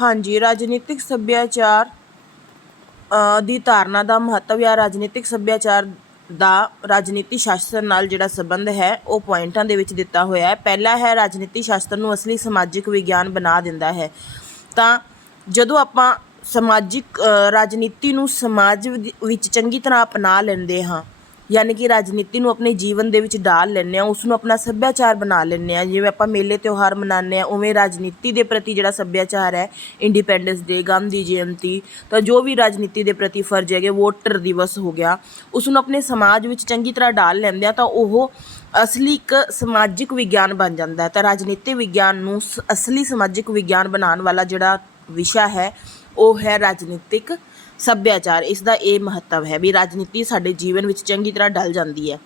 हाँ जी, राजनीतिक सੱਭਿਆਚਾਰ ਦੀ ਧਾਰਨਾ ਦਾ ਮਹੱਤਵ ਜਾਂ ਰਾਜਨੀਤਿਕ ਸੱਭਿਆਚਾਰ ਦਾ ਰਾਜਨੀਤੀ ਸ਼ਾਸਤਰ ਨਾਲ ਜਿਹੜਾ ਸੰਬੰਧ ਹੈ ਉਹ ਪੁਆਇੰਟਾਂ ਦੇ ਵਿੱਚ ਦਿੱਤਾ ਹੋਇਆ ਹੈ। ਪਹਿਲਾ ਹੈ, ਰਾਜਨੀਤੀ ਸ਼ਾਸਤਰ ਨੂੰ ਅਸਲੀ ਸਮਾਜਿਕ ਵਿਗਿਆਨ ਬਣਾ ਦਿੰਦਾ ਹੈ। ਤਾਂ ਜਦੋਂ ਆਪਾਂ ਸਮਾਜਿਕ ਰਾਜਨੀਤੀ ਨੂੰ ਸਮਾਜ ਵਿੱਚ ਚੰਗੀ ਤਰ੍ਹਾਂ ਅਪਣਾ ਲੈਂਦੇ ਹਾਂ, ਯਾਨੀ ਕਿ ਰਾਜਨੀਤੀ ਨੂੰ ਆਪਣੇ ਜੀਵਨ ਦੇ ਵਿੱਚ ਡਾਲ ਲੈਂਦੇ ਹਾਂ, ਉਸ ਨੂੰ ਆਪਣਾ ਸੱਭਿਆਚਾਰ ਬਣਾ ਲੈਂਦੇ ਹਾਂ। ਜਿਵੇਂ ਆਪਾਂ ਮੇਲੇ ਤਿਉਹਾਰ ਮਨਾਉਂਦੇ ਹਾਂ, ਉਵੇਂ ਰਾਜਨੀਤੀ ਦੇ ਪ੍ਰਤੀ ਜਿਹੜਾ ਸੱਭਿਆਚਾਰ ਹੈ, ਇੰਡੀਪੈਂਡੈਂਸ ਡੇ, ਗਾਂਧੀ ਜਯੰਤੀ, ਤਾਂ ਜੋ ਵੀ ਰਾਜਨੀਤੀ ਦੇ ਪ੍ਰਤੀ ਫਰਜ਼ ਹੈਗੇ, ਵੋਟਰ ਦਿਵਸ ਹੋ ਗਿਆ, ਉਸ ਨੂੰ ਆਪਣੇ ਸਮਾਜ ਵਿੱਚ ਚੰਗੀ ਤਰ੍ਹਾਂ ਡਾਲ ਲੈਂਦੇ ਆ ਤਾਂ ਉਹ ਅਸਲੀ ਇੱਕ ਸਮਾਜਿਕ ਵਿਗਿਆਨ ਬਣ ਜਾਂਦਾ ਹੈ। ਤਾਂ ਰਾਜਨੀਤੀ ਵਿਗਿਆਨ ਨੂੰ ਅਸਲੀ ਸਮਾਜਿਕ ਵਿਗਿਆਨ ਬਣਾਉਣ ਵਾਲਾ ਜਿਹੜਾ ਵਿਸ਼ਾ ਹੈ ਉਹ ਹੈ ਰਾਜਨੀਤਿਕ ਸੱਭਿਆਚਾਰ। ਇਸ ਦਾ ਇਹ ਮਹੱਤਵ ਹੈ ਵੀ ਰਾਜਨੀਤੀ ਸਾਡੇ ਜੀਵਨ ਵਿੱਚ ਚੰਗੀ ਤਰ੍ਹਾਂ ਢਲ ਜਾਂਦੀ ਹੈ।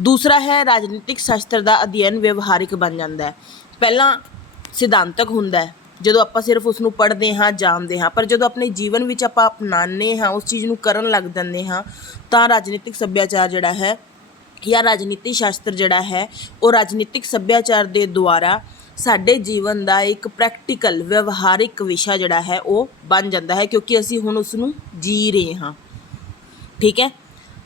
ਦੂਸਰਾ ਹੈ, ਰਾਜਨੀਤਿਕ ਸ਼ਾਸਤਰ ਦਾ ਅਧਿਐਨ ਵਿਵਹਾਰਿਕ ਬਣ ਜਾਂਦਾ ਹੈ। ਪਹਿਲਾਂ ਸਿਧਾਂਤਕ ਹੁੰਦਾ ਹੈ, ਜਦੋਂ ਆਪਾਂ ਸਿਰਫ ਉਸ ਨੂੰ ਪੜ੍ਹਦੇ ਹਾਂ, ਜਾਣਦੇ ਹਾਂ, ਪਰ ਜਦੋਂ ਆਪਣੇ ਜੀਵਨ ਵਿੱਚ ਆਪਾਂ ਅਪਣਾਉਂਦੇ ਹਾਂ, ਉਸ ਚੀਜ਼ ਨੂੰ ਕਰਨ ਲੱਗ ਜਾਂਦੇ ਹਾਂ, ਤਾਂ ਰਾਜਨੀਤਿਕ ਸੱਭਿਆਚਾਰ ਜਿਹੜਾ ਹੈ ਜਾਂ ਰਾਜਨੀਤੀ ਸ਼ਾਸਤਰ ਜਿਹੜਾ ਹੈ ਉਹ ਰਾਜਨੀਤਿਕ ਸੱਭਿਆਚਾਰ ਦੇ ਦੁਆਰਾ ਸਾਡੇ ਜੀਵਨ ਦਾ ਇੱਕ ਪ੍ਰੈਕਟੀਕਲ ਵਿਵਹਾਰਿਕ ਵਿਸ਼ਾ ਜਿਹੜਾ ਹੈ ਉਹ ਬਣ ਜਾਂਦਾ ਹੈ, ਕਿਉਂਕਿ ਅਸੀਂ ਹੁਣ ਉਸ ਨੂੰ ਜੀ ਰਹੇ ਹਾਂ। ਠੀਕ ਹੈ।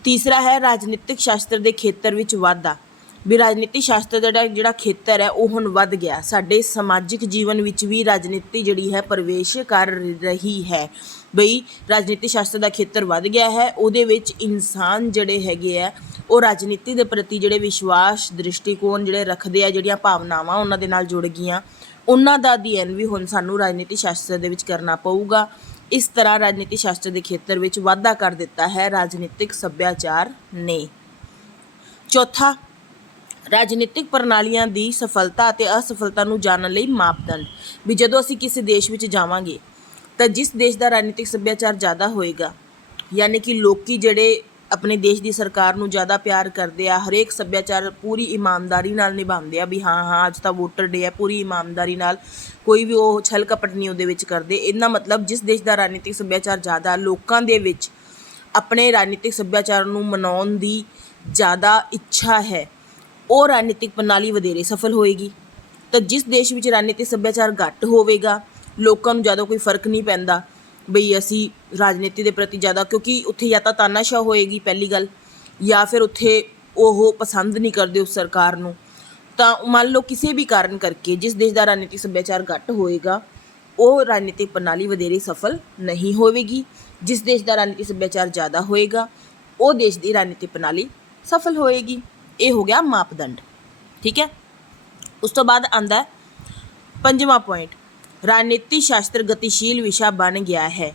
ਤੀਸਰਾ ਹੈ, ਰਾਜਨੀਤਿਕ ਸ਼ਾਸਤਰ ਦੇ ਖੇਤਰ ਵਿੱਚ ਵਾਧਾ। ਵੀ ਰਾਜਨੀਤੀ ਸ਼ਾਸਤਰ ਦਾ ਜਿਹੜਾ ਖੇਤਰ ਹੈ ਉਹ ਹੁਣ ਵੱਧ ਗਿਆ। ਸਾਡੇ ਸਮਾਜਿਕ ਜੀਵਨ ਵਿੱਚ ਵੀ ਰਾਜਨੀਤੀ ਜਿਹੜੀ ਹੈ ਪ੍ਰਵੇਸ਼ ਕਰ ਰਹੀ ਹੈ। ਬਈ ਰਾਜਨੀਤੀ ਸ਼ਾਸਤਰ ਦਾ ਖੇਤਰ ਵੱਧ ਗਿਆ ਹੈ, ਉਹਦੇ ਵਿੱਚ ਇਨਸਾਨ ਜਿਹੜੇ ਹੈਗੇ ਆ ਉਹ ਰਾਜਨੀਤੀ ਦੇ ਪ੍ਰਤੀ ਜਿਹੜੇ ਵਿਸ਼ਵਾਸ, ਦ੍ਰਿਸ਼ਟੀਕੋਣ ਜਿਹੜੇ ਰੱਖਦੇ ਆ, ਜਿਹੜੀਆਂ ਭਾਵਨਾਵਾਂ ਉਹਨਾਂ ਦੇ ਨਾਲ ਜੁੜ ਗਈਆਂ, ਉਹਨਾਂ ਦਾ ਅਧਿਐਨ ਵੀ ਹੁਣ ਸਾਨੂੰ ਰਾਜਨੀਤੀ ਸ਼ਾਸਤਰ ਦੇ ਵਿੱਚ ਕਰਨਾ ਪਊਗਾ। ਇਸ ਤਰ੍ਹਾਂ ਰਾਜਨੀਤੀ ਸ਼ਾਸਤਰ ਦੇ ਖੇਤਰ ਵਿੱਚ ਵਾਧਾ ਕਰ ਦਿੱਤਾ ਹੈ ਰਾਜਨੀਤਿਕ ਸੱਭਿਆਚਾਰ ਨੇ। ਚੌਥਾ, ਰਾਜਨੀਤਿਕ ਪ੍ਰਣਾਲੀਆਂ ਦੀ ਸਫਲਤਾ ਅਤੇ ਅਸਫਲਤਾ ਨੂੰ ਜਾਣਨ ਲਈ ਮਾਪਦੰਡ। ਵੀ ਜਦੋਂ ਅਸੀਂ ਕਿਸੇ ਦੇਸ਼ ਵਿੱਚ ਜਾਵਾਂਗੇ ਤਾਂ ਜਿਸ ਦੇਸ਼ ਦਾ ਰਾਜਨੀਤਿਕ ਸੱਭਿਆਚਾਰ ਜ਼ਿਆਦਾ ਹੋਏਗਾ, ਯਾਨੀ ਕਿ ਲੋਕੀ ਜਿਹੜੇ ਆਪਣੇ ਦੇਸ਼ ਦੀ ਸਰਕਾਰ ਨੂੰ ਜ਼ਿਆਦਾ ਪਿਆਰ ਕਰਦੇ ਆ, ਹਰੇਕ ਸੱਭਿਆਚਾਰ ਪੂਰੀ ਇਮਾਨਦਾਰੀ ਨਾਲ ਨਿਭਾਉਂਦੇ ਆ ਵੀ ਹਾਂ ਅੱਜ ਤਾਂ ਵੋਟਰ ਡੇ ਹੈ, ਪੂਰੀ ਇਮਾਨਦਾਰੀ ਨਾਲ, ਕੋਈ ਵੀ ਉਹ ਛਲ ਕਪਟ ਨਹੀਂ ਉਹਦੇ ਵਿੱਚ ਕਰਦੇ। ਇਹਦਾ ਮਤਲਬ ਜਿਸ ਦੇਸ਼ ਦਾ ਰਾਜਨੀਤਿਕ ਸੱਭਿਆਚਾਰ ਜ਼ਿਆਦਾ, ਲੋਕਾਂ ਦੇ ਵਿੱਚ ਆਪਣੇ ਰਾਜਨੀਤਿਕ ਸੱਭਿਆਚਾਰ ਨੂੰ ਮਨਾਉਣ ਦੀ ਜ਼ਿਆਦਾ ਇੱਛਾ ਹੈ, ਉਹ ਰਾਜਨੀਤਿਕ ਪ੍ਰਣਾਲੀ ਵਧੇਰੇ ਸਫਲ ਹੋਏਗੀ। ਤਾਂ ਜਿਸ ਦੇਸ਼ ਵਿੱਚ ਰਾਜਨੀਤਿਕ ਸੱਭਿਆਚਾਰ ਘੱਟ ਹੋਵੇਗਾ, ਲੋਕਾਂ ਨੂੰ ਜ਼ਿਆਦਾ ਕੋਈ ਫਰਕ ਨਹੀਂ ਪੈਂਦਾ ਬਈ ਅਸੀਂ ਰਾਜਨੀਤੀ ਦੇ ਪ੍ਰਤੀ ਜ਼ਿਆਦਾ, ਕਿਉਂਕਿ ਉੱਥੇ ਜਾਂ ਤਾਂ ਤਾਨਾਸ਼ਾਹ ਹੋਏਗੀ ਪਹਿਲੀ ਗੱਲ, ਜਾਂ ਫਿਰ ਉੱਥੇ ਉਹ ਪਸੰਦ ਨਹੀਂ ਕਰਦੇ ਉਸ ਸਰਕਾਰ ਨੂੰ। ਤਾਂ ਮੰਨ ਲਓ ਕਿਸੇ ਵੀ ਕਾਰਨ ਕਰਕੇ ਜਿਸ ਦੇਸ਼ ਦਾ ਰਾਜਨੀਤਿਕ ਸੱਭਿਆਚਾਰ ਘੱਟ ਹੋਏਗਾ, ਉਹ ਰਾਜਨੀਤਿਕ ਪ੍ਰਣਾਲੀ ਵਧੇਰੇ ਸਫਲ ਨਹੀਂ ਹੋਵੇਗੀ। ਜਿਸ ਦੇਸ਼ ਦਾ ਰਾਜਨੀਤਿਕ ਸੱਭਿਆਚਾਰ ਜ਼ਿਆਦਾ ਹੋਏਗਾ, ਉਹ ਦੇਸ਼ ਦੀ ਰਾਜਨੀਤਿਕ ਪ੍ਰਣਾਲੀ ਸਫਲ ਹੋਏਗੀ। ਇਹ ਹੋ ਗਿਆ ਮਾਪਦੰਡ। ਠੀਕ ਹੈ। ਉਸ ਤੋਂ ਬਾਅਦ ਆਉਂਦਾ ਪੰਜਵਾਂ ਪੁਆਇੰਟ, ਰਾਜਨੀਤੀ ਸ਼ਾਸਤਰ ਗਤੀਸ਼ੀਲ ਵਿਸ਼ਾ ਬਣ ਗਿਆ ਹੈ।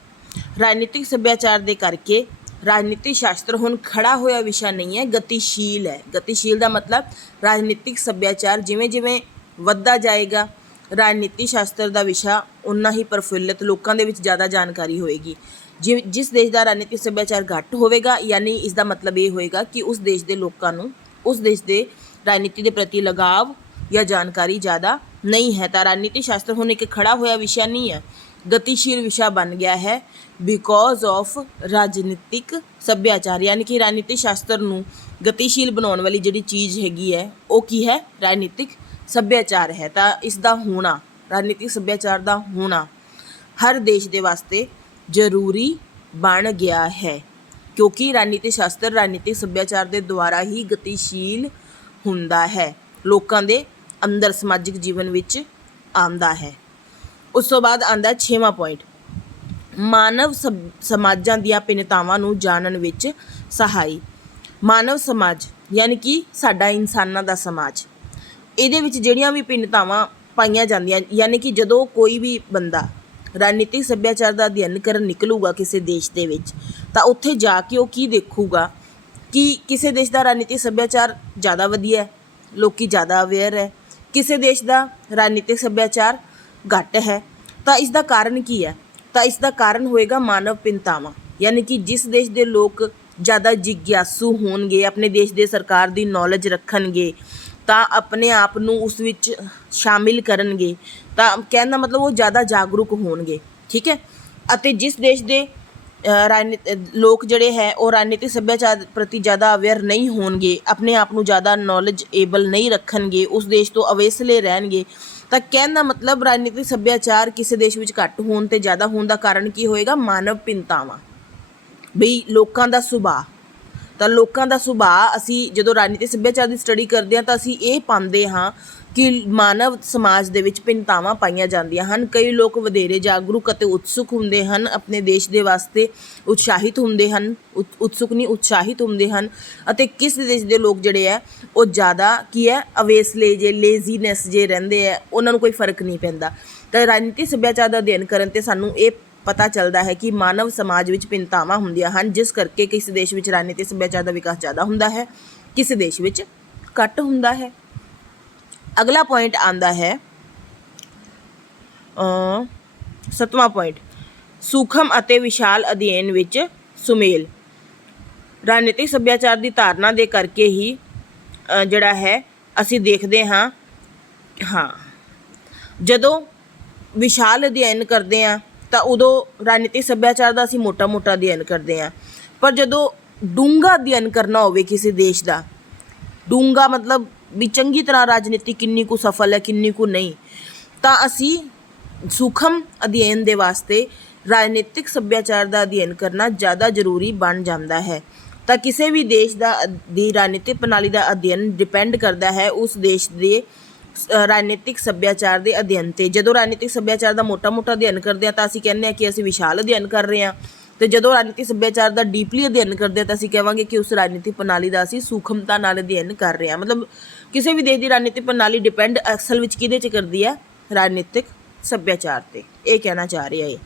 ਰਾਜਨੀਤਿਕ ਸੱਭਿਆਚਾਰ ਦੇ ਕਰਕੇ ਰਾਜਨੀਤੀ ਸ਼ਾਸਤਰ ਹੁਣ ਖੜਾ ਹੋਇਆ ਵਿਸ਼ਾ ਨਹੀਂ ਹੈ, ਗਤੀਸ਼ੀਲ ਹੈ। ਗਤੀਸ਼ੀਲ ਦਾ ਮਤਲਬ ਰਾਜਨੀਤਿਕ ਸੱਭਿਆਚਾਰ ਜਿਵੇਂ ਜਿਵੇਂ ਵੱਧਦਾ ਜਾਏਗਾ, ਰਾਜਨੀਤੀ ਸ਼ਾਸਤਰ ਦਾ ਵਿਸ਼ਾ ਉਨਾ ਹੀ ਪ੍ਰਫੁੱਲਿਤ, ਲੋਕਾਂ ਦੇ ਵਿੱਚ ਜ਼ਿਆਦਾ ਜਾਣਕਾਰੀ ਹੋਏਗੀ। ਜਿਸ ਦੇਸ਼ ਦਾ ਰਾਜਨੀਤਿਕ ਸੱਭਿਆਚਾਰ ਘੱਟ ਹੋਵੇਗਾ, ਯਾਨੀ ਇਸ ਦਾ ਮਤਲਬ ਇਹ ਹੋਏਗਾ ਕਿ ਉਸ ਦੇਸ਼ ਦੇ ਲੋਕਾਂ ਨੂੰ ਉਸ ਦੇਸ਼ ਦੇ ਰਾਜਨੀਤੀ ਦੇ ਪ੍ਰਤੀ ਲਗਾਵ ਜਾਂ ਜਾਣਕਾਰੀ ਜ਼ਿਆਦਾ ਨਹੀਂ ਹੈ। ਤਾਂ ਰਾਜਨੀਤੀ ਸ਼ਾਸਤਰ ਹੁਣ ਇੱਕ ਖੜਾ ਹੋਇਆ ਵਿਸ਼ਾ ਨਹੀਂ ਹੈ, ਗਤੀਸ਼ੀਲ ਵਿਸ਼ਾ ਬਣ ਗਿਆ ਹੈ ਬਿਕੋਜ਼ ਆਫ ਰਾਜਨੀਤਿਕ ਸੱਭਿਆਚਾਰ। ਯਾਨੀ ਕਿ ਰਾਜਨੀਤੀ ਸ਼ਾਸਤਰ ਨੂੰ ਗਤੀਸ਼ੀਲ ਬਣਾਉਣ ਵਾਲੀ ਜਿਹੜੀ ਚੀਜ਼ ਹੈਗੀ ਹੈ ਉਹ ਕੀ ਹੈ? ਰਾਜਨੀਤਿਕ ਸੱਭਿਆਚਾਰ ਹੈ। ਤਾਂ ਇਸ ਦਾ ਹੋਣਾ, ਰਾਜਨੀਤਿਕ ਸੱਭਿਆਚਾਰ ਦਾ ਹੋਣਾ ਹਰ ਦੇਸ਼ ਦੇ ਵਾਸਤੇ ਜ਼ਰੂਰੀ ਬਣ ਗਿਆ ਹੈ, ਕਿਉਂਕਿ ਰਾਜਨੀਤੀ ਸ਼ਾਸਤਰ ਰਾਜਨੀਤਿਕ ਸੱਭਿਆਚਾਰ ਦੇ ਦੁਆਰਾ ਹੀ ਗਤੀਸ਼ੀਲ ਹੁੰਦਾ ਹੈ, ਲੋਕਾਂ ਦੇ ਅੰਦਰ ਸਮਾਜਿਕ ਜੀਵਨ ਵਿੱਚ ਆਉਂਦਾ ਹੈ। ਉਸ ਤੋਂ ਬਾਅਦ ਆਉਂਦਾ 6ਵਾਂ ਪੁਆਇੰਟ, ਮਾਨਵ ਸਮਾਜਾਂ ਦੀਆਂ ਭਿੰਨਤਾਵਾਂ ਨੂੰ ਜਾਣਨ ਵਿੱਚ ਸਹਾਈ। ਮਾਨਵ ਸਮਾਜ ਯਾਨੀ ਕਿ ਸਾਡਾ ਇਨਸਾਨਾਂ ਦਾ ਸਮਾਜ, ਇਹਦੇ ਵਿੱਚ ਜਿਹੜੀਆਂ ਵੀ ਭਿੰਨਤਾਵਾਂ ਪਾਈਆਂ ਜਾਂਦੀਆਂ, ਯਾਨੀ ਕਿ ਜਦੋਂ ਕੋਈ ਵੀ ਬੰਦਾ ਰਾਜਨੀਤਿਕ ਸੱਭਿਆਚਾਰ ਦਾ ਅਧਿਐਨ ਕਰਨ ਨਿਕਲੂਗਾ ਕਿਸੇ ਦੇਸ਼ ਦੇ ਵਿੱਚ, ਤਾਂ ਉੱਥੇ ਜਾ ਕੇ ਉਹ ਕੀ ਦੇਖੂਗਾ ਕਿ ਕਿਸੇ ਦੇਸ਼ ਦਾ ਰਾਜਨੀਤਿਕ ਸੱਭਿਆਚਾਰ ਜ਼ਿਆਦਾ ਵਧੀਆ ਹੈ, ਲੋਕੀ ਜ਼ਿਆਦਾ ਅਵੇਅਰ ਹੈ, ਕਿਸੇ ਦੇਸ਼ ਦਾ ਰਾਜਨੀਤਿਕ ਸੱਭਿਆਚਾਰ ਘੱਟ ਹੈ। ਤਾਂ ਇਸ ਦਾ ਕਾਰਨ ਕੀ ਹੈ? ਤਾਂ ਇਸ ਦਾ ਕਾਰਨ ਹੋਏਗਾ ਮਾਨਵ ਭਿੰਨਤਾਵਾਂ, ਯਾਨੀ ਕਿ ਜਿਸ ਦੇਸ਼ ਦੇ ਲੋਕ ਜ਼ਿਆਦਾ ਜਿਗਿਆਸੂ ਹੋਣਗੇ, ਆਪਣੇ ਦੇਸ਼ ਦੇ ਸਰਕਾਰ ਦੀ ਨੌਲੇਜ ਰੱਖਣਗੇ, ਤਾਂ ਆਪਣੇ ਆਪ ਨੂੰ ਉਸ ਵਿੱਚ ਸ਼ਾਮਿਲ ਕਰਨਗੇ, ਤਾਂ ਕਹਿਣ ਦਾ ਮਤਲਬ ਉਹ ਜ਼ਿਆਦਾ ਜਾਗਰੂਕ ਹੋਣਗੇ। ਠੀਕ ਹੈ। ਅਤੇ ਜਿਸ ਦੇਸ਼ ਦੇ ਲੋਕ ਜਿਹੜੇ ਹੈ ਉਹ ਰਾਜਨੀਤਿਕ ਸੱਭਿਆਚਾਰ ਪ੍ਰਤੀ ਜ਼ਿਆਦਾ ਅਵੇਅਰ ਨਹੀਂ ਹੋਣਗੇ, ਆਪਣੇ ਆਪ ਨੂੰ ਜ਼ਿਆਦਾ ਨੌਲੇਜਏਬਲ ਨਹੀਂ ਰੱਖਣਗੇ, ਉਸ ਦੇਸ਼ ਤੋਂ ਅਵੇਸਲੇ ਰਹਿਣਗੇ, ਤਾਂ ਕਹਿਣ ਦਾ ਮਤਲਬ ਰਾਜਨੀਤਿਕ ਸੱਭਿਆਚਾਰ ਕਿਸੇ ਦੇਸ਼ ਵਿੱਚ ਘੱਟ ਹੋਣ ਤੇ ਜ਼ਿਆਦਾ ਹੋਣ ਦਾ ਕਾਰਨ ਕੀ ਹੋਏਗਾ? ਮਾਨਵ ਭਿੰਨਤਾਵਾਂ, ਬਈ ਲੋਕਾਂ ਦਾ ਸੁਭਾਅ। ਤਾਂ ਲੋਕਾਂ ਦਾ ਸੁਭਾਅ ਅਸੀਂ ਜਦੋਂ ਰਾਜਨੀਤਿਕ ਸੱਭਿਆਚਾਰ ਦੀ ਸਟੱਡੀ ਕਰਦੇ ਹਾਂ ਤਾਂ ਅਸੀਂ ਇਹ ਪਾਉਂਦੇ ਹਾਂ ਕਿ ਮਾਨਵ ਸਮਾਜ ਦੇ ਵਿੱਚ ਭਿੰਨਤਾਵਾਂ ਪਾਈਆਂ ਜਾਂਦੀਆਂ ਹਨ। ਕਈ ਲੋਕ ਵਧੇਰੇ ਜਾਗਰੂਕ ਅਤੇ ਉਤਸੁਕ ਹੁੰਦੇ ਹਨ, ਆਪਣੇ ਦੇਸ਼ ਦੇ ਵਾਸਤੇ ਉਤਸ਼ਾਹਿਤ ਹੁੰਦੇ ਹਨ, ਉਤਸੁਕ ਨਹੀਂ ਉਤਸ਼ਾਹਿਤ ਹੁੰਦੇ ਹਨ, ਅਤੇ ਕਿਸ ਦੇਸ਼ ਦੇ ਲੋਕ ਜਿਹੜੇ ਹੈ ਉਹ ਜ਼ਿਆਦਾ ਕੀ ਹੈ ਅਵੇਸਲੇ ਜੇ ਲੇਜ਼ੀਨੈਸ ਜੇ ਰਹਿੰਦੇ ਹੈ, ਉਹਨਾਂ ਨੂੰ ਕੋਈ ਫਰਕ ਨਹੀਂ ਪੈਂਦਾ। ਤਾਂ ਰਾਜਨੀਤਿਕ ਸੱਭਿਆਚਾਰ ਦਾ ਅਧਿਐਨ ਕਰਨ 'ਤੇ ਸਾਨੂੰ ਇਹ ਪਤਾ ਚੱਲਦਾ ਹੈ ਕਿ ਮਾਨਵ ਸਮਾਜ ਵਿੱਚ ਭਿੰਨਤਾਵਾਂ ਹੁੰਦੀਆਂ ਹਨ, ਜਿਸ ਕਰਕੇ ਕਿਸੇ ਦੇਸ਼ ਵਿੱਚ ਰਾਜਨੀਤਿਕ ਸੱਭਿਆਚਾਰ ਦਾ ਵਿਕਾਸ ਜ਼ਿਆਦਾ ਹੁੰਦਾ ਹੈ, ਕਿਸੇ ਦੇਸ਼ ਵਿੱਚ ਘੱਟ ਹੁੰਦਾ ਹੈ। ਅਗਲਾ ਪੁਆਇੰਟ ਆਉਂਦਾ ਹੈ 7ਵਾਂ ਪੁਆਇੰਟ, ਸੂਖਮ ਅਤੇ ਵਿਸ਼ਾਲ ਅਧਿਐਨ ਵਿੱਚ ਸੁਮੇਲ। ਰਾਜਨੀਤਿਕ ਸੱਭਿਆਚਾਰ ਦੀ ਧਾਰਨਾ ਦੇ ਕਰਕੇ ਹੀ ਜਿਹੜਾ ਹੈ ਅਸੀਂ ਦੇਖਦੇ ਹਾਂ ਜਦੋਂ ਵਿਸ਼ਾਲ ਅਧਿਐਨ ਕਰਦੇ ਹਾਂ ਤਾਂ ਉਦੋਂ ਰਾਜਨੀਤਿਕ ਸੱਭਿਆਚਾਰ ਦਾ ਅਸੀਂ ਮੋਟਾ ਅਧਿਐਨ ਕਰਦੇ ਹਾਂ, ਪਰ ਜਦੋਂ ਡੂੰਘਾ ਅਧਿਐਨ ਕਰਨਾ ਹੋਵੇ ਕਿਸੇ ਦੇਸ਼ ਦਾ, ਡੂੰਘਾ ਮਤਲਬ ਵੀ ਚੰਗੀ ਤਰ੍ਹਾਂ ਰਾਜਨੀਤੀ ਕਿੰਨੀ ਕੁ ਸਫਲ ਹੈ ਕਿੰਨੀ ਕੁ ਨਹੀਂ, ਤਾਂ ਅਸੀਂ ਸੂਖਮ ਅਧਿਐਨ ਦੇ ਵਾਸਤੇ ਰਾਜਨੀਤਿਕ ਸੱਭਿਆਚਾਰ ਦਾ ਅਧਿਐਨ ਕਰਨਾ ਜ਼ਿਆਦਾ ਜ਼ਰੂਰੀ ਬਣ ਜਾਂਦਾ ਹੈ। ਤਾਂ ਕਿਸੇ ਵੀ ਦੇਸ਼ ਦੀ ਰਾਜਨੀਤਿਕ ਪ੍ਰਣਾਲੀ ਦਾ ਅਧਿਐਨ ਡਿਪੈਂਡ ਕਰਦਾ ਹੈ ਉਸ ਦੇਸ਼ ਦੇ ਰਾਜਨੀਤਿਕ ਸੱਭਿਆਚਾਰ ਦੇ ਅਧਿਐਨ 'ਤੇ। ਜਦੋਂ ਰਾਜਨੀਤਿਕ ਸੱਭਿਆਚਾਰ ਦਾ ਮੋਟਾ ਅਧਿਐਨ ਕਰਦੇ ਹਾਂ ਤਾਂ ਅਸੀਂ ਕਹਿੰਦੇ ਹਾਂ ਕਿ ਅਸੀਂ ਵਿਸ਼ਾਲ ਅਧਿਐਨ ਕਰ ਰਹੇ ਹਾਂ, ਅਤੇ ਜਦੋਂ ਰਾਜਨੀਤਿਕ ਸੱਭਿਆਚਾਰ ਦਾ ਡੀਪਲੀ ਅਧਿਐਨ ਕਰਦੇ ਹਾਂ ਤਾਂ ਅਸੀਂ ਕਹਾਂਗੇ ਕਿ ਉਸ ਰਾਜਨੀਤਿਕ ਪ੍ਰਣਾਲੀ ਦਾ ਅਸੀਂ ਸੂਖਮਤਾ ਨਾਲ ਅਧਿਐਨ ਕਰ ਰਹੇ ਹਾਂ। ਮਤਲਬ ਕਿਸੇ ਵੀ ਦੇਸ਼ ਦੀ ਰਾਜਨੀਤਿਕ ਪ੍ਰਣਾਲੀ ਡਿਪੈਂਡ ਅਸਲ ਵਿੱਚ ਕਿਹਦੇ 'ਚ ਕਰਦੀ ਹੈ? ਰਾਜਨੀਤਿਕ ਸੱਭਿਆਚਾਰ 'ਤੇ। ਇਹ ਕਹਿਣਾ ਚਾਹ ਰਿਹਾ ਹੈ।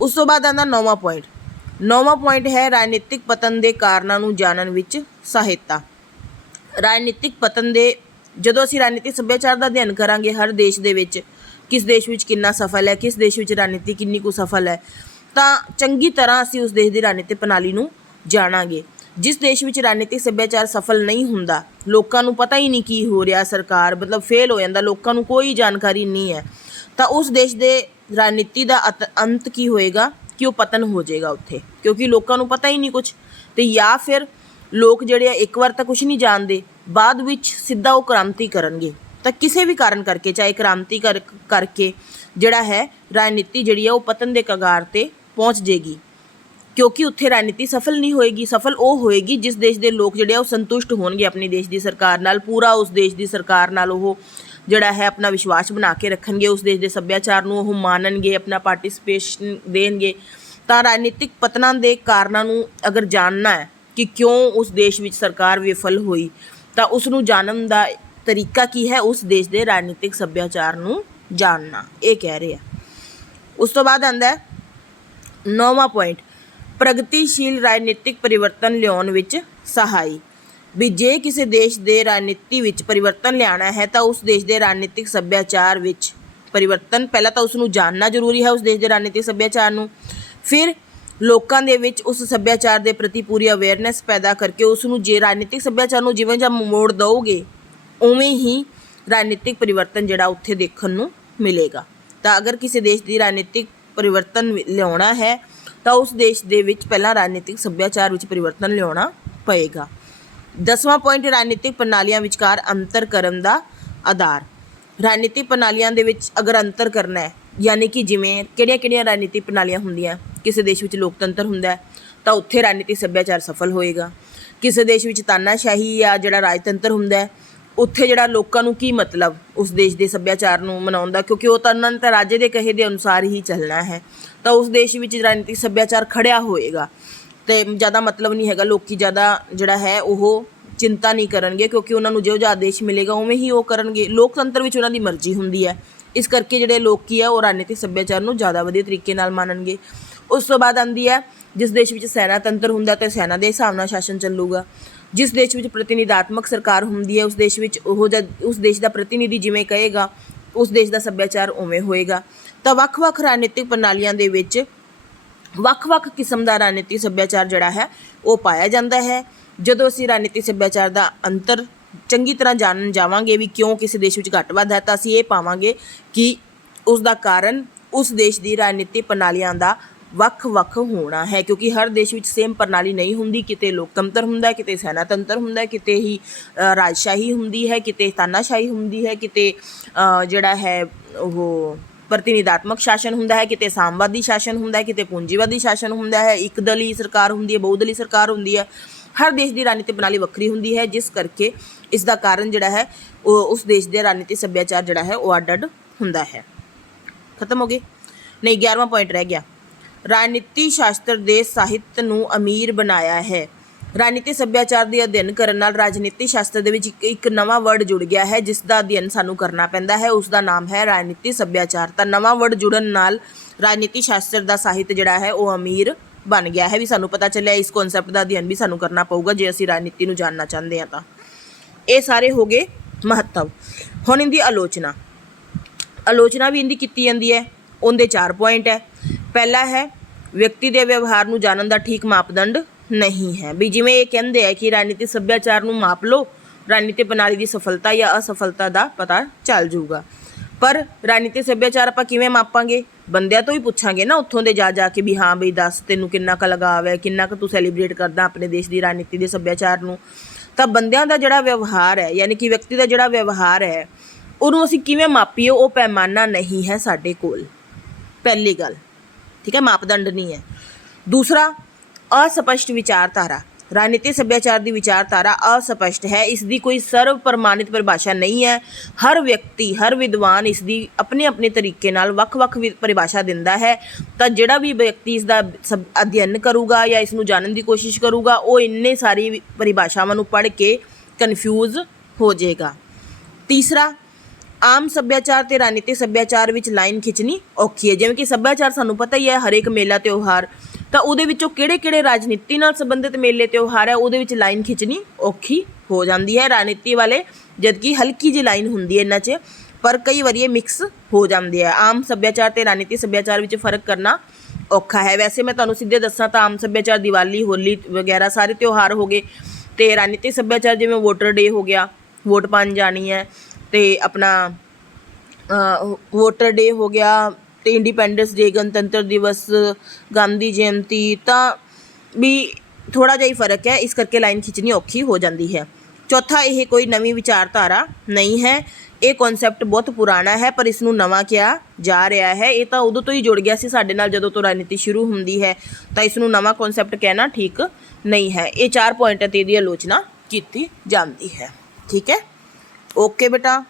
ਉਸ ਤੋਂ ਬਾਅਦ ਆਉਂਦਾ 9ਵਾਂ ਪੁਆਇੰਟ। 9ਵਾਂ ਪੁਆਇੰਟ ਹੈ ਰਾਜਨੀਤਿਕ ਪਤਨ ਦੇ ਕਾਰਨਾਂ ਨੂੰ ਜਾਣਨ ਵਿੱਚ ਸਹਾਇਤਾ। ਰਾਜਨੀਤਿਕ ਪਤਨ ਦੇ ਜਦੋਂ ਅਸੀਂ ਰਾਜਨੀਤਿਕ ਸੱਭਿਆਚਾਰ ਦਾ ਅਧਿਐਨ ਕਰਾਂਗੇ ਹਰ ਦੇਸ਼ ਦੇ ਵਿੱਚ, ਕਿਸ ਦੇਸ਼ ਵਿੱਚ ਕਿੰਨਾ ਸਫਲ ਹੈ, ਕਿਸ ਦੇਸ਼ ਵਿੱਚ ਰਾਜਨੀਤੀ ਕਿੰਨੀ ਕੁ ਸਫਲ ਹੈ, ਤਾਂ ਚੰਗੀ ਤਰ੍ਹਾਂ ਅਸੀਂ ਉਸ ਦੇਸ਼ ਦੀ ਰਾਜਨੀਤਿਕ ਪ੍ਰਣਾਲੀ ਨੂੰ ਜਾਣਾਂਗੇ। ਜਿਸ ਦੇਸ਼ ਵਿੱਚ ਰਾਜਨੀਤਿਕ ਸੱਭਿਆਚਾਰ ਸਫਲ ਨਹੀਂ ਹੁੰਦਾ, ਲੋਕਾਂ ਨੂੰ ਪਤਾ ਹੀ ਨਹੀਂ ਕੀ ਹੋ ਰਿਹਾ, ਸਰਕਾਰ ਮਤਲਬ ਫੇਲ ਹੋ ਜਾਂਦਾ, ਲੋਕਾਂ ਨੂੰ ਕੋਈ ਜਾਣਕਾਰੀ ਨਹੀਂ ਹੈ, ਤਾਂ ਉਸ ਦੇਸ਼ ਦੇ ਰਾਜਨੀਤੀ ਦਾ ਅੰਤ ਕੀ ਹੋਏਗਾ ਕਿ ਉਹ ਪਤਨ ਹੋ ਜਾਏਗਾ ਉੱਥੇ, ਕਿਉਂਕਿ ਲੋਕਾਂ ਨੂੰ ਪਤਾ ਹੀ ਨਹੀਂ ਕੁਛ। ਅਤੇ ਜਾਂ ਫਿਰ ਲੋਕ ਜਿਹੜੇ ਆ ਇੱਕ ਵਾਰ ਤਾਂ ਕੁਛ ਨਹੀਂ ਜਾਣਦੇ, ਬਾਅਦ ਵਿੱਚ ਸਿੱਧਾ ਉਹ ਕ੍ਰਾਂਤੀ ਕਰਨਗੇ। ਤਾਂ ਕਿਸੇ ਵੀ ਕਾਰਨ ਕਰਕੇ, ਚਾਹੇ ਕ੍ਰਾਂਤੀ ਕਰਕੇ ਜਿਹੜਾ ਹੈ ਰਾਜਨੀਤੀ ਜਿਹੜੀ ਹੈ ਉਹ ਪਤਨ ਦੇ ਕਗਾਰ 'ਤੇ ਪਹੁੰਚ ਜਾਏਗੀ, ਕਿਉਂਕਿ ਉੱਥੇ ਰਾਜਨੀਤੀ ਸਫਲ ਨਹੀਂ ਹੋਏਗੀ। ਸਫਲ ਉਹ ਹੋਏਗੀ ਜਿਸ ਦੇਸ਼ ਦੇ ਲੋਕ ਜਿਹੜੇ ਆ ਉਹ ਸੰਤੁਸ਼ਟ ਹੋਣਗੇ ਆਪਣੀ ਦੇਸ਼ ਦੀ ਸਰਕਾਰ ਨਾਲ, ਪੂਰਾ ਉਸ ਦੇਸ਼ ਦੀ ਸਰਕਾਰ ਨਾਲ ਉਹ ਜਿਹੜਾ ਹੈ ਆਪਣਾ ਵਿਸ਼ਵਾਸ ਬਣਾ ਕੇ ਰੱਖਣਗੇ, ਉਸ ਦੇਸ਼ ਦੇ ਸੱਭਿਆਚਾਰ ਨੂੰ ਉਹ ਮਾਣਨਗੇ, ਆਪਣਾ ਪਾਰਟੀਸਪੇਸ਼ਨ ਦੇਣਗੇ। ਤਾਂ ਰਾਜਨੀਤਿਕ ਪਤਨਾਂ ਦੇ ਕਾਰਨਾਂ ਨੂੰ ਅਗਰ ਜਾਣਨਾ ਹੈ ਕਿ ਕਿਉਂ ਉਸ ਦੇਸ਼ ਵਿੱਚ ਸਰਕਾਰ ਵਿਫਲ ਹੋਈ, ਤਾਂ ਉਸ ਨੂੰ ਜਾਣਨ ਦਾ ਤਰੀਕਾ ਕੀ ਹੈ? ਉਸ ਦੇਸ਼ ਦੇ ਰਾਜਨੀਤਿਕ ਸੱਭਿਆਚਾਰ ਨੂੰ ਜਾਣਨਾ, ਇਹ ਕਹਿ ਰਹੇ ਆ। ਉਸ ਤੋਂ ਬਾਅਦ ਆਉਂਦਾ 9ਵਾਂ ਪੁਆਇੰਟ, ਪ੍ਰਗਤੀਸ਼ੀਲ ਰਾਜਨੀਤਿਕ ਪਰਿਵਰਤਨ ਲਿਆਉਣ ਵਿੱਚ ਸਹਾਈ। ਵੀ ਜੇ ਕਿਸੇ ਦੇਸ਼ ਦੇ ਰਾਜਨੀਤੀ ਵਿੱਚ ਪਰਿਵਰਤਨ ਲਿਆਉਣਾ ਹੈ ਤਾਂ ਉਸ ਦੇਸ਼ ਦੇ ਰਾਜਨੀਤਿਕ ਸੱਭਿਆਚਾਰ ਵਿੱਚ ਪਰਿਵਰਤਨ, ਪਹਿਲਾਂ ਤਾਂ ਉਸ ਨੂੰ ਜਾਣਨਾ ਜ਼ਰੂਰੀ ਹੈ ਉਸ ਦੇਸ਼ ਦੇ ਰਾਜਨੀਤਿਕ ਸੱਭਿਆਚਾਰ ਨੂੰ, ਫਿਰ ਲੋਕਾਂ ਦੇ ਵਿੱਚ ਉਸ ਸੱਭਿਆਚਾਰ ਦੇ ਪ੍ਰਤੀ ਪੂਰੀ ਅਵੇਅਰਨੈਸ ਪੈਦਾ ਕਰਕੇ ਉਸ ਨੂੰ, ਜੇ ਰਾਜਨੀਤਿਕ ਸੱਭਿਆਚਾਰ ਨੂੰ ਜਿਵੇਂ ਜਾਂ ਮੋੜ ਦਿਓਗੇ ਉਵੇਂ ਹੀ ਰਾਜਨੀਤਿਕ ਪਰਿਵਰਤਨ ਜਿਹੜਾ ਉੱਥੇ ਦੇਖਣ ਨੂੰ ਮਿਲੇਗਾ। ਤਾਂ ਅਗਰ ਕਿਸੇ ਦੇਸ਼ ਦੀ ਰਾਜਨੀਤਿਕ ਪਰਿਵਰਤਨ ਲਿਆਉਣਾ ਹੈ ਤਾਂ ਉਸ ਦੇਸ਼ ਦੇ ਵਿੱਚ ਪਹਿਲਾਂ ਰਾਜਨੀਤਿਕ ਸੱਭਿਆਚਾਰ ਵਿੱਚ ਪਰਿਵਰਤਨ ਲਿਆਉਣਾ ਪਏਗਾ। 10ਵਾਂ ਪੁਆਇੰਟ, ਰਾਜਨੀਤਿਕ ਪ੍ਰਣਾਲੀਆਂ ਵਿਚਕਾਰ ਅੰਤਰ ਕਰਨ ਦਾ ਆਧਾਰ। ਰਾਜਨੀਤਿਕ ਪ੍ਰਣਾਲੀਆਂ ਦੇ ਵਿੱਚ ਅਗਰ ਅੰਤਰ ਕਰਨਾ ਹੈ, ਯਾਨੀ ਕਿ ਜਿਵੇਂ ਕਿਹੜੀਆਂ ਰਾਜਨੀਤਿਕ ਪ੍ਰਣਾਲੀਆਂ ਹੁੰਦੀਆਂ, ਕਿਸੇ ਦੇਸ਼ ਵਿੱਚ ਲੋਕਤੰਤਰ ਹੁੰਦਾ ਤਾਂ ਉੱਥੇ ਰਾਜਨੀਤਿਕ ਸੱਭਿਆਚਾਰ ਸਫਲ ਹੋਏਗਾ। ਕਿਸੇ ਦੇਸ਼ ਵਿੱਚ ਤਾਨਾਸ਼ਾਹੀ ਜਾਂ ਜਿਹੜਾ ਰਾਜਤੰਤਰ ਹੁੰਦਾ ਉੱਥੇ ਜਿਹੜਾ ਲੋਕਾਂ ਨੂੰ ਕੀ ਮਤਲਬ ਉਸ ਦੇਸ਼ ਦੇ ਸੱਭਿਆਚਾਰ ਨੂੰ ਮਨਾਉਣ ਦਾ, ਕਿਉਂਕਿ ਉਹ ਤਾਂ ਉਹਨਾਂ ਨੇ ਤਾਂ ਰਾਜੇ ਦੇ ਕਹੇ ਦੇ ਅਨੁਸਾਰ ਹੀ ਚੱਲਣਾ ਹੈ, ਤਾਂ ਉਸ ਦੇਸ਼ ਵਿੱਚ ਰਾਜਨੀਤਿਕ ਸੱਭਿਆਚਾਰ ਖੜਿਆ ਹੋਏਗਾ ਅਤੇ ਜ਼ਿਆਦਾ ਮਤਲਬ ਨਹੀਂ ਹੈਗਾ। ਲੋਕ ਜ਼ਿਆਦਾ ਜਿਹੜਾ ਹੈ ਉਹ ਚਿੰਤਾ ਨਹੀਂ ਕਰਨਗੇ, ਕਿਉਂਕਿ ਉਹਨਾਂ ਨੂੰ ਜਿਹੋ ਜਿਹਾ ਆਦੇਸ਼ ਮਿਲੇਗਾ ਉਵੇਂ ਹੀ ਉਹ ਕਰਨਗੇ। ਲੋਕਤੰਤਰ ਵਿੱਚ ਉਹਨਾਂ ਦੀ ਮਰਜ਼ੀ ਹੁੰਦੀ ਹੈ, ਇਸ ਕਰਕੇ ਜਿਹੜੇ ਲੋਕ ਕੀ ਹੈ ਉਹ ਰਾਜਨੀਤਿਕ ਸੱਭਿਆਚਾਰ ਨੂੰ ਜ਼ਿਆਦਾ ਵਧੀਆ ਤਰੀਕੇ ਨਾਲ ਮੰਨਣਗੇ। ਉਸ ਤੋਂ ਬਾਅਦ ਆਉਂਦੀ ਹੈ ਜਿਸ ਦੇਸ਼ ਵਿੱਚ ਸੈਨਾ ਤੰਤਰ ਹੁੰਦਾ ਤਾਂ ਸੈਨਾ ਦੇ ਹਿਸਾਬ ਨਾਲ ਸ਼ਾਸਨ ਚੱਲੂਗਾ। ਜਿਸ ਦੇਸ਼ ਵਿੱਚ ਪ੍ਰਤੀਨਿਧਾਤਮਕ ਸਰਕਾਰ ਹੁੰਦੀ ਹੈ ਉਸ ਦੇਸ਼ ਵਿੱਚ ਉਸ ਦੇਸ਼ ਦਾ ਪ੍ਰਤੀਨਿਧੀ ਜਿਵੇਂ ਕਹੇਗਾ ਉਸ ਦੇਸ਼ ਦਾ ਸੱਭਿਆਚਾਰ ਉਵੇਂ ਹੋਏਗਾ। ਤਾਂ ਵੱਖ-ਵੱਖ ਰਾਜਨੀਤਿਕ ਪ੍ਰਣਾਲੀਆਂ ਦੇ ਵਿੱਚ ਵੱਖ-ਵੱਖ ਕਿਸਮ ਦਾ ਰਾਜਨੀਤਿਕ ਸੱਭਿਆਚਾਰ ਜਿਹੜਾ ਹੈ ਉਹ ਪਾਇਆ ਜਾਂਦਾ ਹੈ। ਜਦੋਂ ਅਸੀਂ ਰਾਜਨੀਤਿਕ ਸੱਭਿਆਚਾਰ ਦਾ ਅੰਤਰ ਚੰਗੀ ਤਰ੍ਹਾਂ ਜਾਣਨ ਜਾਵਾਂਗੇ ਵੀ ਕਿਉਂ ਕਿਸੇ ਦੇਸ਼ ਵਿੱਚ ਘੱਟ ਵੱਧ ਹੈ, ਤਾਂ ਅਸੀਂ ਇਹ ਪਾਵਾਂਗੇ ਕਿ ਉਸ ਦਾ ਕਾਰਨ ਉਸ ਦੇਸ਼ ਦੀ ਰਾਜਨੀਤਿਕ ਪ੍ਰਣਾਲੀਆਂ ਦਾ ਵੱਖ-ਵੱਖ ਹੋਣਾ ਹੈ, ਕਿਉਂਕਿ ਹਰ ਦੇਸ਼ ਵਿੱਚ ਸੇਮ ਪ੍ਰਣਾਲੀ ਨਹੀਂ ਹੁੰਦੀ। ਕਿਤੇ ਲੋਕਤੰਤਰ ਹੁੰਦਾ, ਕਿਤੇ ਸੈਨਾਤੰਤਰ ਹੁੰਦਾ, ਕਿਤੇ ਹੀ ਰਾਜਸ਼ਾਹੀ ਹੁੰਦੀ ਹੈ, ਕਿਤੇ ਤਾਨਾਸ਼ਾਹੀ ਹੁੰਦੀ ਹੈ, ਕਿਤੇ ਜਿਹੜਾ ਹੈ ਉਹ ਪ੍ਰਤੀਨਿਧਾਤਮਕ ਸ਼ਾਸਨ ਹੁੰਦਾ ਹੈ, ਕਿਤੇ ਸਾਮਵਾਦੀ ਸ਼ਾਸਨ ਹੁੰਦਾ ਹੈ, ਕਿਤੇ ਪੂੰਜੀਵਾਦੀ ਸ਼ਾਸਨ ਹੁੰਦਾ ਹੈ, ਇੱਕ ਦਲੀ ਸਰਕਾਰ ਹੁੰਦੀ ਹੈ, ਬਹੁਦਲੀ ਸਰਕਾਰ ਹੁੰਦੀ ਹੈ। ਹਰ ਦੇਸ਼ ਦੀ ਰਾਜਨੀਤਿਕ ਪ੍ਰਣਾਲੀ ਵੱਖਰੀ ਹੁੰਦੀ ਹੈ, ਜਿਸ ਕਰਕੇ ਇਸ ਦਾ ਕਾਰਨ ਜਿਹੜਾ ਹੈ ਉਹ ਉਸ ਦੇਸ਼ ਦੇ ਰਾਜਨੀਤਿਕ ਸੱਭਿਆਚਾਰ ਜਿਹੜਾ ਹੈ ਉਹ ਅੱਡ-ਅੱਡ ਹੁੰਦਾ ਹੈ। ਖਤਮ ਹੋ ਗਏ? ਨਹੀਂ, 11ਵਾਂ ਪੁਆਇੰਟ ਰਹਿ ਗਿਆ। ਰਾਜਨੀਤੀ ਸ਼ਾਸਤਰ ਦੇ ਸਾਹਿਤ ਨੂੰ ਅਮੀਰ ਬਣਾਇਆ ਹੈ। ਰਾਜਨੀਤਿਕ ਸੱਭਿਆਚਾਰ ਦੀ ਅਧਿਐਨ ਕਰਨ ਨਾਲ ਰਾਜਨੀਤੀ ਸ਼ਾਸਤਰ ਦੇ ਵਿੱਚ ਇੱਕ ਨਵਾਂ ਵਰਡ ਜੁੜ ਗਿਆ ਹੈ, ਜਿਸ ਦਾ ਅਧਿਐਨ ਸਾਨੂੰ ਕਰਨਾ ਪੈਂਦਾ ਹੈ। ਉਸ ਦਾ ਨਾਮ ਹੈ ਰਾਜਨੀਤੀ ਸੱਭਿਆਚਾਰ। ਤਾਂ ਨਵਾਂ ਵਰਡ ਜੁੜਨ ਨਾਲ ਰਾਜਨੀਤੀ ਸ਼ਾਸਤਰ ਦਾ ਸਾਹਿਤ ਜਿਹੜਾ ਹੈ ਉਹ ਅਮੀਰ ਬਣ ਗਿਆ ਹੈ। ਵੀ ਸਾਨੂੰ ਪਤਾ ਚੱਲਿਆ ਇਸ ਕਨਸੈਪਟ ਦਾ ਅਧਿਐਨ ਵੀ ਸਾਨੂੰ ਕਰਨਾ ਪਊਗਾ ਜੇ ਅਸੀਂ ਰਾਜਨੀਤੀ ਨੂੰ ਜਾਣਨਾ ਚਾਹੁੰਦੇ ਹਾਂ ਤਾਂ। ਇਹ ਸਾਰੇ ਹੋ ਗਏ ਮਹੱਤਵ। ਹੁਣ ਇਹਦੀ ਆਲੋਚਨਾ ਵੀ ਇਹਦੀ ਕੀਤੀ ਜਾਂਦੀ ਹੈ। ਉਹਦੇ 4 ਪੁਆਇੰਟ ਹੈ। ਪਹਿਲਾ ਹੈ ਵਿਅਕਤੀ ਦੇ ਵਿਵਹਾਰ ਨੂੰ ਜਾਣਨ ਦਾ ਠੀਕ ਮਾਪਦੰਡ ਨਹੀਂ ਹੈ। ਵੀ ਜਿਵੇਂ ਇਹ ਕਹਿੰਦੇ ਆ ਕਿ ਰਾਜਨੀਤਿਕ ਸੱਭਿਆਚਾਰ ਨੂੰ ਮਾਪ ਲਓ, ਰਾਜਨੀਤਿਕ ਪ੍ਰਣਾਲੀ ਦੀ ਸਫਲਤਾ ਜਾਂ ਅਸਫਲਤਾ ਦਾ ਪਤਾ ਚੱਲ ਜਾਊਗਾ। ਪਰ ਰਾਜਨੀਤਿਕ ਸੱਭਿਆਚਾਰ ਆਪਾਂ ਕਿਵੇਂ ਮਾਪਾਂਗੇ? ਬੰਦਿਆਂ ਤੋਂ ਹੀ ਪੁੱਛਾਂਗੇ ਨਾ, ਉੱਥੋਂ ਦੇ ਜਾ ਕੇ ਵੀ ਹਾਂ ਬਈ ਦੱਸ ਤੈਨੂੰ ਕਿੰਨਾ ਕੁ ਲਗਾਵ ਹੈ, ਕਿੰਨਾ ਕੁ ਤੂੰ ਸੈਲੀਬ੍ਰੇਟ ਕਰਦਾ ਆਪਣੇ ਦੇਸ਼ ਦੀ ਰਾਜਨੀਤੀ ਦੇ ਸੱਭਿਆਚਾਰ ਨੂੰ। ਤਾਂ ਬੰਦਿਆਂ ਦਾ ਜਿਹੜਾ ਵਿਵਹਾਰ ਹੈ, ਯਾਨੀ ਕਿ ਵਿਅਕਤੀ ਦਾ ਜਿਹੜਾ ਵਿਵਹਾਰ ਹੈ, ਉਹਨੂੰ ਅਸੀਂ ਕਿਵੇਂ ਮਾਪੀਏ, ਉਹ ਪੈਮਾਨਾ ਨਹੀਂ ਹੈ ਸਾਡੇ ਕੋਲ। ਪਹਿਲੀ ਗੱਲ, ਠੀਕ ਹੈ, ਮਾਪਦੰਡ ਨਹੀਂ ਹੈ। ਦੂਸਰਾ, ਅਸਪਸ਼ਟ ਵਿਚਾਰਧਾਰਾ। ਰਾਜਨੀਤਿਕ ਸੱਭਿਆਚਾਰ ਦੀ ਵਿਚਾਰਧਾਰਾ ਅਸਪਸ਼ਟ ਹੈ। ਇਸ ਦੀ ਕੋਈ ਸਰਵ ਪ੍ਰਮਾਣਿਤ ਪਰਿਭਾਸ਼ਾ ਨਹੀਂ ਹੈ। ਹਰ ਵਿਅਕਤੀ, ਹਰ ਵਿਦਵਾਨ ਇਸ ਦੀ ਆਪਣੇ ਆਪਣੇ ਤਰੀਕੇ ਨਾਲ ਵੱਖ-ਵੱਖ ਪਰਿਭਾਸ਼ਾ ਦਿੰਦਾ ਹੈ। ਤਾਂ ਜਿਹੜਾ ਵੀ ਵਿਅਕਤੀ ਇਸ ਦਾ ਅਧਿਐਨ ਕਰੂਗਾ ਜਾਂ ਇਸ ਨੂੰ ਜਾਣਨ ਦੀ ਕੋਸ਼ਿਸ਼ ਕਰੂਗਾ, ਉਹ ਇੰਨੇ ਸਾਰੀ ਪਰਿਭਾਸ਼ਾਵਾਂ ਨੂੰ ਪੜ੍ਹ ਕੇ ਕਨਫਿਊਜ਼ ਹੋ ਜਾਏਗਾ। ਤੀਸਰਾ, ਆਮ ਸੱਭਿਆਚਾਰ ਅਤੇ ਰਾਜਨੀਤਿਕ ਸੱਭਿਆਚਾਰ ਵਿੱਚ ਲਾਈਨ ਖਿੱਚਣੀ ਔਖੀ ਹੈ। ਜਿਵੇਂ ਕਿ ਸੱਭਿਆਚਾਰ ਸਾਨੂੰ ਪਤਾ ਹੀ ਹੈ, ਹਰੇਕ ਮੇਲਾ ਤਿਉਹਾਰ, ਤਾਂ ਉਹਦੇ ਵਿੱਚੋਂ ਕਿਹੜੇ ਰਾਜਨੀਤੀ ਨਾਲ ਸੰਬੰਧਿਤ ਮੇਲੇ ਤਿਉਹਾਰ ਹੈ, ਉਹਦੇ ਵਿੱਚ ਲਾਈਨ ਖਿੱਚਣੀ ਔਖੀ ਹੋ ਜਾਂਦੀ ਹੈ ਰਾਜਨੀਤੀ ਵਾਲੇ, ਜਦਕਿ ਹਲਕੀ ਜਿਹੀ ਲਾਈਨ ਹੁੰਦੀ ਹੈ ਇਹਨਾਂ 'ਚ, ਪਰ ਕਈ ਵਾਰੀ ਇਹ ਮਿਕਸ ਹੋ ਜਾਂਦੇ ਆ। ਆਮ ਸੱਭਿਆਚਾਰ ਅਤੇ ਰਾਜਨੀਤਿਕ ਸੱਭਿਆਚਾਰ ਵਿੱਚ ਫਰਕ ਕਰਨਾ ਔਖਾ ਹੈ। ਵੈਸੇ ਮੈਂ ਤੁਹਾਨੂੰ ਸਿੱਧੇ ਦੱਸਾਂ ਤਾਂ ਆਮ ਸੱਭਿਆਚਾਰ ਦੀਵਾਲੀ, ਹੋਲੀ ਵਗੈਰਾ ਸਾਰੇ ਤਿਉਹਾਰ ਹੋ ਗਏ, ਅਤੇ ਰਾਜਨੀਤਿਕ ਸੱਭਿਆਚਾਰ ਜਿਵੇਂ ਵੋਟਰ ਡੇ ਹੋ ਗਿਆ, ਵੋਟ ਪਾਉਣ ਜਾਣੀ ਹੈ, ਅਤੇ ਆਪਣਾ ਵੋਟਰ ਡੇ ਹੋ ਗਿਆ, ਅਤੇ ਇੰਡੀਪੈਂਡੈਂਸ ਡੇ, ਗਣਤੰਤਰ ਦਿਵਸ, ਗਾਂਧੀ ਜਯੰਤੀ, ਤਾਂ ਵੀ ਥੋੜ੍ਹਾ ਜਿਹਾ ਹੀ ਫਰਕ ਹੈ, ਇਸ ਕਰਕੇ ਲਾਈਨ ਖਿੱਚਣੀ ਔਖੀ ਹੋ ਜਾਂਦੀ ਹੈ। ਚੌਥਾ, ਇਹ ਕੋਈ ਨਵੀਂ ਵਿਚਾਰਧਾਰਾ ਨਹੀਂ ਹੈ। ਇਹ ਕਨਸੈਪਟ ਬਹੁਤ ਪੁਰਾਣਾ ਹੈ, ਪਰ ਇਸ ਨੂੰ ਨਵਾਂ ਕਿਹਾ ਜਾ ਰਿਹਾ ਹੈ। ਇਹ ਤਾਂ ਉਦੋਂ ਤੋਂ ਹੀ ਜੁੜ ਗਿਆ ਸੀ ਸਾਡੇ ਨਾਲ, ਜਦੋਂ ਤੋਂ ਰਾਜਨੀਤੀ ਸ਼ੁਰੂ ਹੁੰਦੀ ਹੈ, ਤਾਂ ਇਸ ਨੂੰ ਨਵਾਂ ਕਨਸੈਪਟ ਕਹਿਣਾ ਠੀਕ ਨਹੀਂ ਹੈ। ਇਹ 4 ਪੁਆਇੰਟਾਂ 'ਤੇ ਇਹਦੀ ਆਲੋਚਨਾ ਕੀਤੀ ਜਾਂਦੀ ਹੈ। ਠੀਕ ਹੈ, ਓਕੇ ਬੇਟਾ।